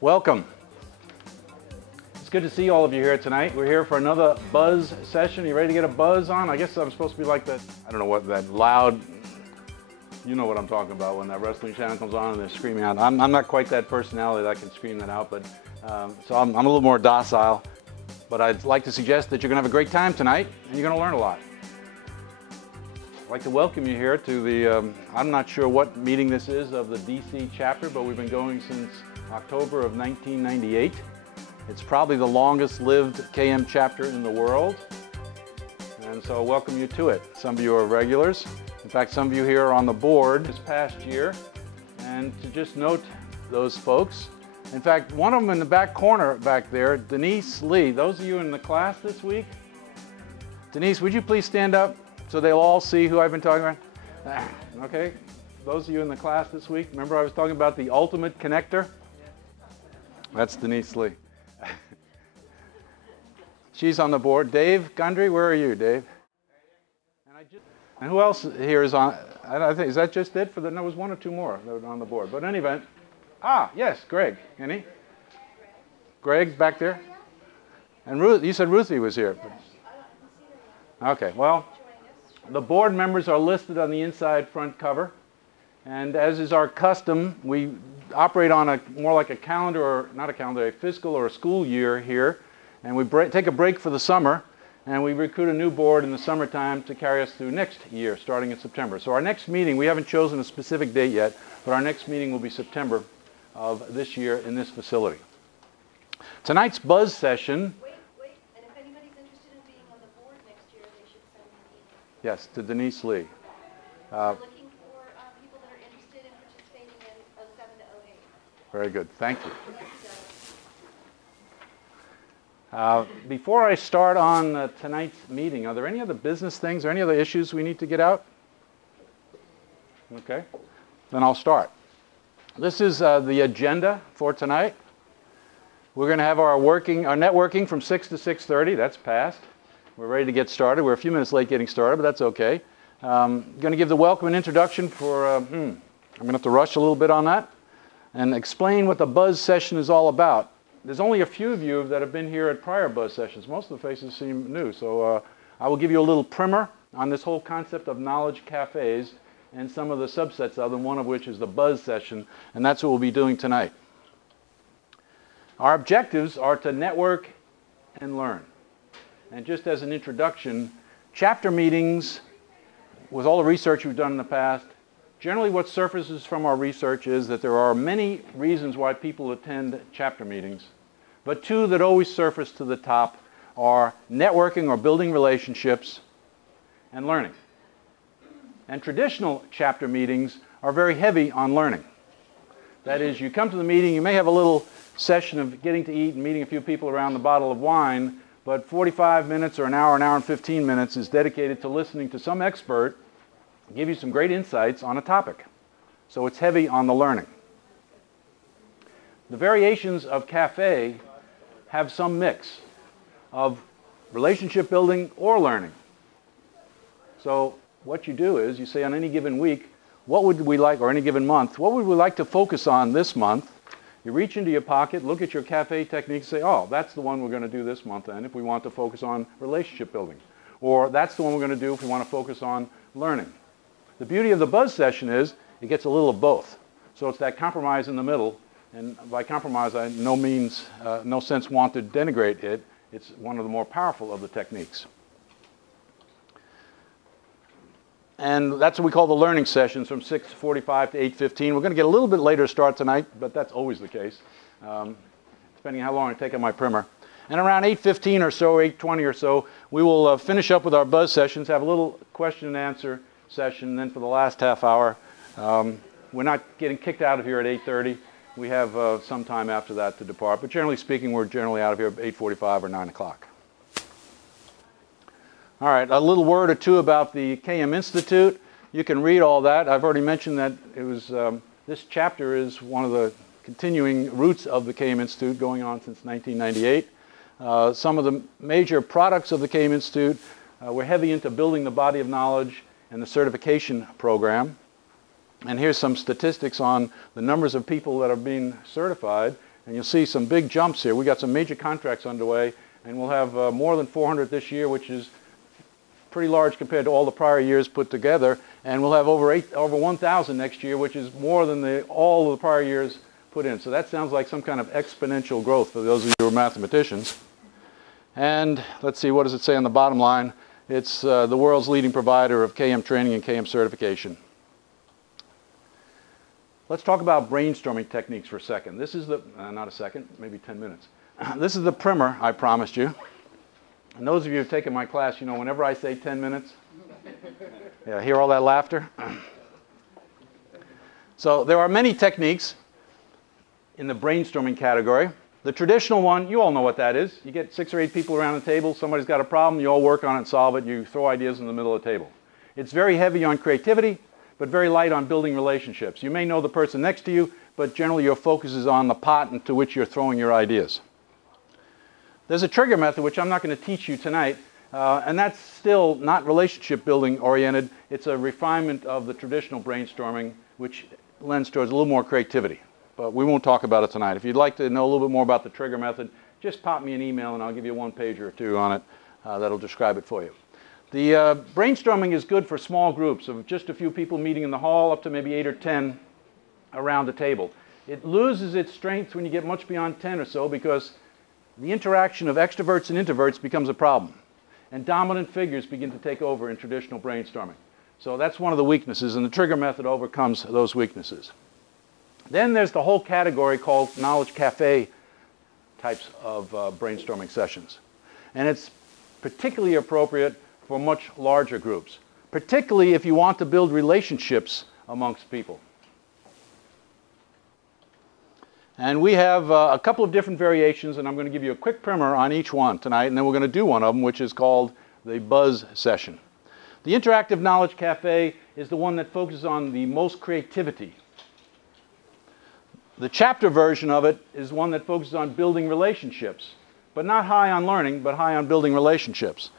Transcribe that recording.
Welcome. It's good to see all of you here tonight. We're here for another buzz session. You ready to get a buzz on? I guess I'm supposed to be like that, I don't know what, that loud, you know what I'm talking about when that wrestling channel comes on and they're screaming out. I'm not quite that personality that can scream that out, but so I'm a little more docile. But I'd like to suggest that you're going to have a great time tonight and you're going to learn a lot. I'd like to welcome you here to the, I'm not sure what meeting this is of the DC chapter, but we've been going since October of 1998. It's probably the longest lived KM chapter in the world. And so I welcome you to it. Some of you are regulars. In fact, some of you here are on the board this past year. And to just note those folks, in fact, one of them in the back corner back there, Denise Lee, those of you in the class this week, Denise, would you please stand up so they'll all see who I've been talking about? Okay, those of you in the class this week, remember I was talking about the ultimate connector? That's Denise Lee. She's on the board. Dave Gundry, where are you, Dave? And who else here is on? I think, is that just it for the, no, it was one or two more that were on the board. But in any event, yes, Greg, any? Greg back there? And Ruth, you said Ruthie was here. Okay, well, the board members are listed on the inside front cover. And as is our custom, we operate on a more like a calendar, or not a calendar, a fiscal or a school year here. And we take a break for the summer, and we recruit a new board in the summertime to carry us through next year, starting in September. So our next meeting, we haven't chosen a specific date yet, but our next meeting will be September of this year in this facility. Tonight's buzz session. Wait, and if anybody's interested in being on the board next year, they should send me an email. Yes, to Denise Lee. We're looking for people that are interested in participating in 07 to 08. Very good, thank you. Before I start on tonight's meeting, are there any other business things or any other issues we need to get out? Okay, then I'll start. This is the agenda for tonight. We're going to have our networking from 6 to 6:30. That's passed. We're ready to get started. We're a few minutes late getting started, but that's okay. Going to give the welcome and introduction for, I'm going to have to rush a little bit on that and explain what the buzz session is all about. There's only a few of you that have been here at prior buzz sessions. Most of the faces seem new, so I will give you a little primer on this whole concept of knowledge cafes and some of the subsets of them, one of which is the buzz session, and that's what we'll be doing tonight. Our objectives are to network and learn. And just as an introduction, chapter meetings, with all the research we've done in the past, generally what surfaces from our research is that there are many reasons why people attend chapter meetings, but two that always surface to the top are networking or building relationships and learning. And traditional chapter meetings are very heavy on learning. That is, you come to the meeting, you may have a little session of getting to eat and meeting a few people around the bottle of wine, but 45 minutes or an hour and 15 minutes is dedicated to listening to some expert give you some great insights on a topic. So it's heavy on the learning. The variations of cafe have some mix of relationship building or learning. So what you do is you say on any given week, what would we like, or any given month, what would we like to focus on this month? You reach into your pocket, look at your cafe techniques, say, oh, that's the one we're going to do this month then if we want to focus on relationship building. Or that's the one we're going to do if we want to focus on learning. The beauty of the buzz session is it gets a little of both. So it's that compromise in the middle. And by compromise, I no sense want to denigrate it. It's one of the more powerful of the techniques. And that's what we call the learning sessions from 6:45 to 8:15. We're going to get a little bit later start tonight, but that's always the case, depending on how long I take on my primer. And around 8:15 or so, 8:20 or so, we will finish up with our buzz sessions, have a little question and answer session. And then for the last half hour, we're not getting kicked out of here at 8:30. We have some time after that to depart. But generally speaking, we're generally out of here at 8:45 or 9 o'clock. All right, a little word or two about the KM Institute. You can read all that. I've already mentioned that it was, this chapter is one of the continuing roots of the KM Institute going on since 1998. Some of the major products of the KM Institute, we're heavy into building the body of knowledge and the certification program. And here's some statistics on the numbers of people that are being certified. And you'll see some big jumps here. We got some major contracts underway, and we'll have more than 400 this year, which is pretty large compared to all the prior years put together. And we'll have over 1,000 next year, which is more than all of the prior years put in. So that sounds like some kind of exponential growth for those of you who are mathematicians. And let's see, what does it say on the bottom line? It's the world's leading provider of KM training and KM certification. Let's talk about brainstorming techniques for a second. This is the, not a second, maybe 10 minutes. This is the primer I promised you. And those of you who have taken my class, you know, whenever I say 10 minutes, yeah, hear all that laughter? So there are many techniques in the brainstorming category. The traditional one, you all know what that is. You get 6 or 8 people around the table, somebody's got a problem, you all work on it and solve it, you throw ideas in the middle of the table. It's very heavy on creativity, but very light on building relationships. You may know the person next to you, but generally your focus is on the pot into which you're throwing your ideas. There's a trigger method, which I'm not going to teach you tonight, and that's still not relationship building oriented. It's a refinement of the traditional brainstorming, which lends towards a little more creativity. But we won't talk about it tonight. If you'd like to know a little bit more about the trigger method, just pop me an email and I'll give you a 1-pager or 2 on it that'll describe it for you. The brainstorming is good for small groups of just a few people meeting in the hall, up to maybe 8 or 10 around the table. It loses its strength when you get much beyond 10 or so, because the interaction of extroverts and introverts becomes a problem. And dominant figures begin to take over in traditional brainstorming. So that's one of the weaknesses, and the trigger method overcomes those weaknesses. Then there's the whole category called knowledge cafe types of brainstorming sessions. And it's particularly appropriate for much larger groups, particularly if you want to build relationships amongst people. And we have a couple of different variations, and I'm going to give you a quick primer on each one tonight, and then we're going to do one of them, which is called the buzz session. The interactive knowledge cafe is the one that focuses on the most creativity. The chapter version of it is one that focuses on building relationships, but not high on learning, but high on building relationships.